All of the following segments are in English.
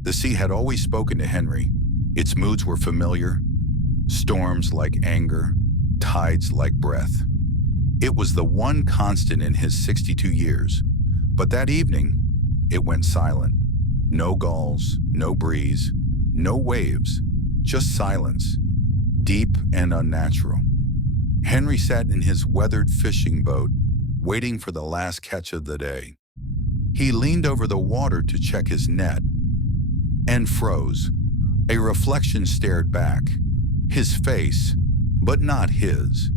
The sea had always spoken to Henry. Its moods were familiar, storms like anger, tides like breath. It was the one constant in his 62 years. But that evening, it went silent. No gulls, no breeze, no waves, just silence, deep and unnatural. Henry sat in his weathered fishing boat, waiting for the last catch of the day. He leaned over the water to check his net and froze. A reflection stared back. His face, but not his.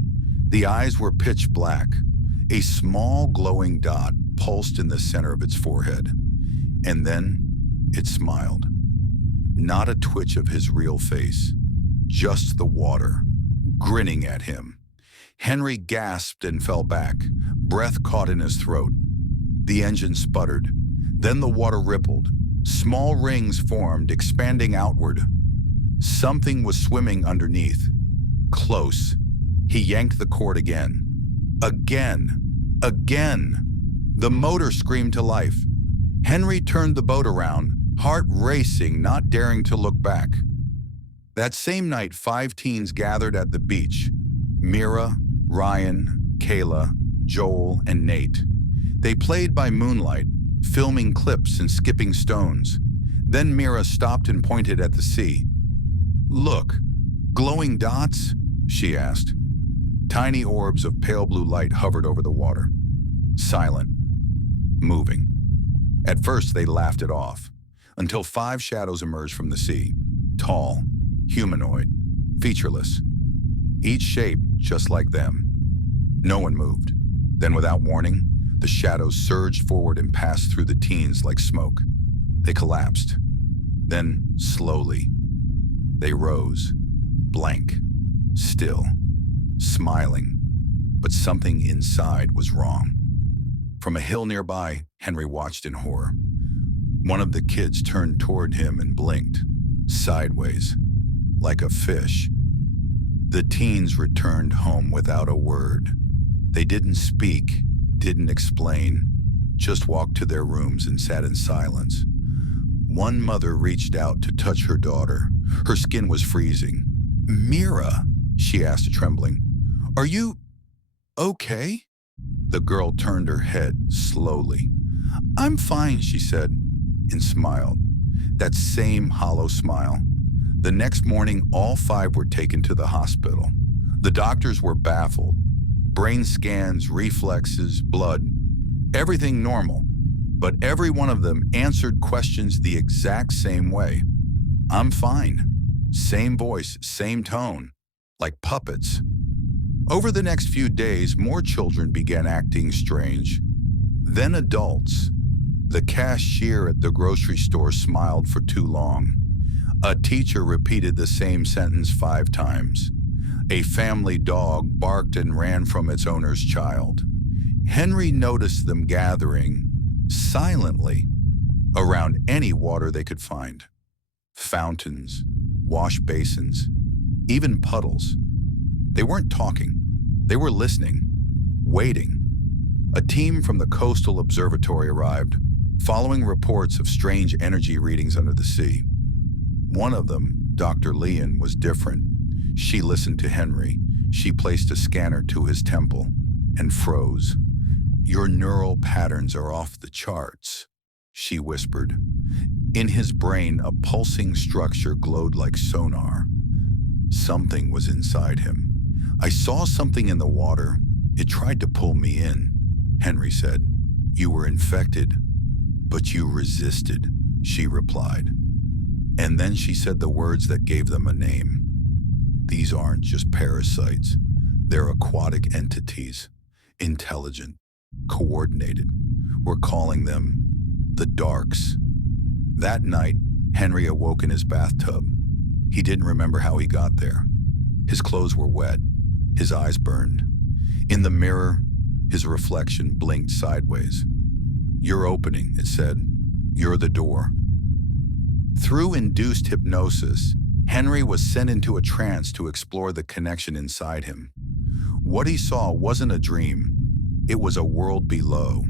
The eyes were pitch black. A small glowing dot pulsed in the center of its forehead. And then it smiled. Not a twitch of his real face, just the water, grinning at him. Henry gasped and fell back, breath caught in his throat. The engine sputtered. Then the water rippled. Small rings formed, expanding outward. Something was swimming underneath. Close. He yanked the cord again. Again. Again. The motor screamed to life. Henry turned the boat around, heart racing, not daring to look back. That same night, 5 teens gathered at the beach. Mira, Ryan, Kayla, Joel, and Nate. They played by moonlight, filming clips and skipping stones. Then Mira stopped and pointed at the sea. "Look, glowing dots?" she asked. Tiny orbs of pale blue light hovered over the water. Silent. Moving. At first they laughed it off, until 5 shadows emerged from the sea. Tall, humanoid, featureless. Each shaped just like them. No one moved. Then without warning, the shadows surged forward and passed through the teens like smoke. They collapsed. Then, slowly, they rose, blank, still, smiling, but something inside was wrong. From a hill nearby, Henry watched in horror. One of the kids turned toward him and blinked, sideways, like a fish. The teens returned home without a word. They didn't speak, didn't explain, just walked to their rooms and sat in silence. One mother reached out to touch her daughter. Her skin was freezing. "Mira," she asked, trembling, "are you okay?" The girl turned her head slowly. "I'm fine," she said, and smiled. That same hollow smile. The next morning, all 5 were taken to the hospital. The doctors were baffled. Brain scans, reflexes, blood, everything normal. But every one of them answered questions the exact same way. "I'm fine." Same voice, same tone, like puppets. Over the next few days, more children began acting strange. Then adults. The cashier at the grocery store smiled for too long. A teacher repeated the same sentence 5 times. A family dog barked and ran from its owner's child. Henry noticed them gathering, silently, around any water they could find. Fountains, wash basins, even puddles. They weren't talking. They were listening, waiting. A team from the Coastal Observatory arrived, following reports of strange energy readings under the sea. One of them, Dr. Leon, was different. She listened to Henry. She placed a scanner to his temple and froze. "Your neural patterns are off the charts," she whispered. In his brain, a pulsing structure glowed like sonar. Something was inside him. "I saw something in the water. It tried to pull me in," Henry said. "You were infected, but you resisted," she replied. And then she said the words that gave them a name. "These aren't just parasites. They're aquatic entities, intelligent, coordinated. We're calling them the DARKS." That night, Henry awoke in his bathtub. He didn't remember how he got there. His clothes were wet. His eyes burned. In the mirror, his reflection blinked sideways. "You're opening," it said. "You're the door." Through induced hypnosis, Henry was sent into a trance to explore the connection inside him. What he saw wasn't a dream. It was a world below,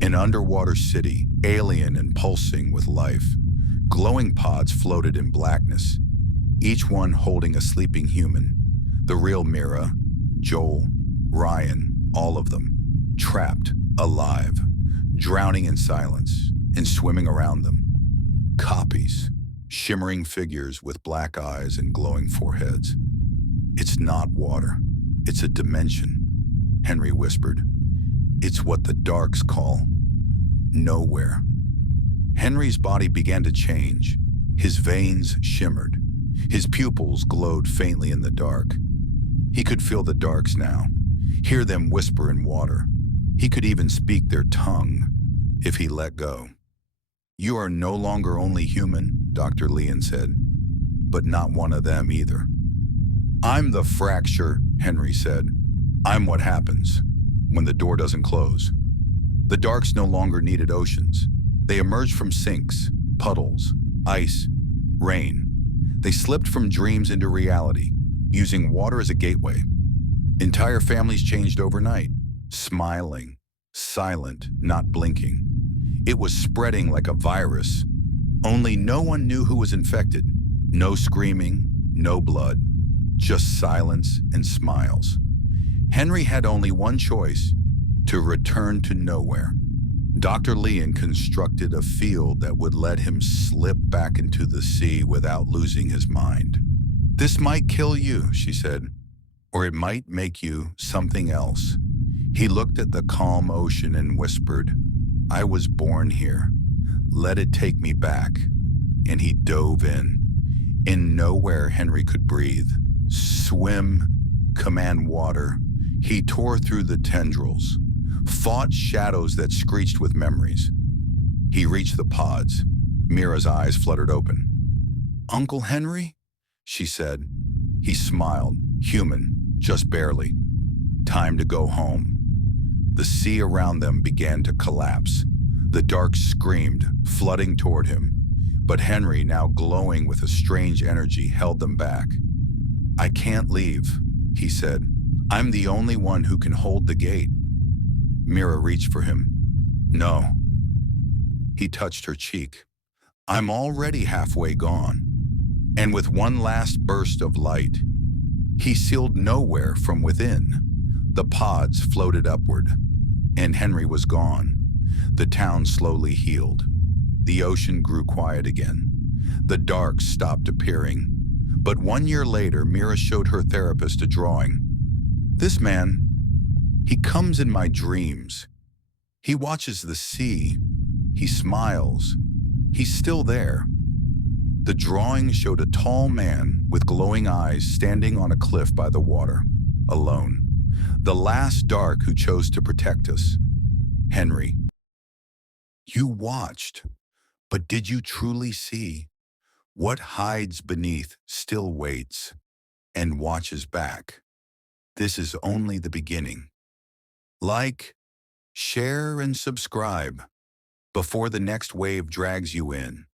an underwater city, alien and pulsing with life. Glowing pods floated in blackness, each one holding a sleeping human. The real Mira, Joel, Ryan, all of them, trapped, alive, drowning in silence, and swimming around them. Copies, shimmering figures with black eyes and glowing foreheads. It's not water, it's a dimension, Henry whispered. It's what the Darks call nowhere. Henry's body began to change. His veins shimmered. His pupils glowed faintly in the dark. He could feel the Darks now, hear them whisper in water. He could even speak their tongue if he let go. You are no longer only human, Dr. Leon said, but not one of them either. I'm the fracture, Henry said. I'm what happens when the door doesn't close. The Darks no longer needed oceans. They emerged from sinks, puddles, ice, rain. They slipped from dreams into reality, using water as a gateway. Entire families changed overnight, smiling, silent, not blinking. It was spreading like a virus. Only no one knew who was infected. No screaming, no blood, just silence and smiles. Henry had only one choice: to return to nowhere. Dr. Leon constructed a field that would let him slip back into the sea without losing his mind. This might kill you, she said, or it might make you something else. He looked at the calm ocean and whispered, I was born here. Let it take me back. And he dove in. In nowhere Henry could breathe. Swim, command water. He tore through the tendrils, fought shadows that screeched with memories. He reached the pods. Mira's eyes fluttered open. Uncle Henry? She said. He smiled, human, just barely. Time to go home. The sea around them began to collapse. The Darks screamed, flooding toward him. But Henry, now glowing with a strange energy, held them back. I can't leave, he said. I'm the only one who can hold the gate. Mira reached for him. No. He touched her cheek. I'm already halfway gone. And with one last burst of light, he sealed nowhere from within. The pods floated upward, and Henry was gone. The town slowly healed. The ocean grew quiet again. The Darks stopped appearing. But 1 year later, Mira showed her therapist a drawing. This man, he comes in my dreams. He watches the sea. He smiles. He's still there. The drawing showed a tall man with glowing eyes standing on a cliff by the water, alone. The last Dark who chose to protect us. Henry. You watched, but did you truly see? What hides beneath still waits and watches back. This is only the beginning. Like, share, and subscribe before the next wave drags you in.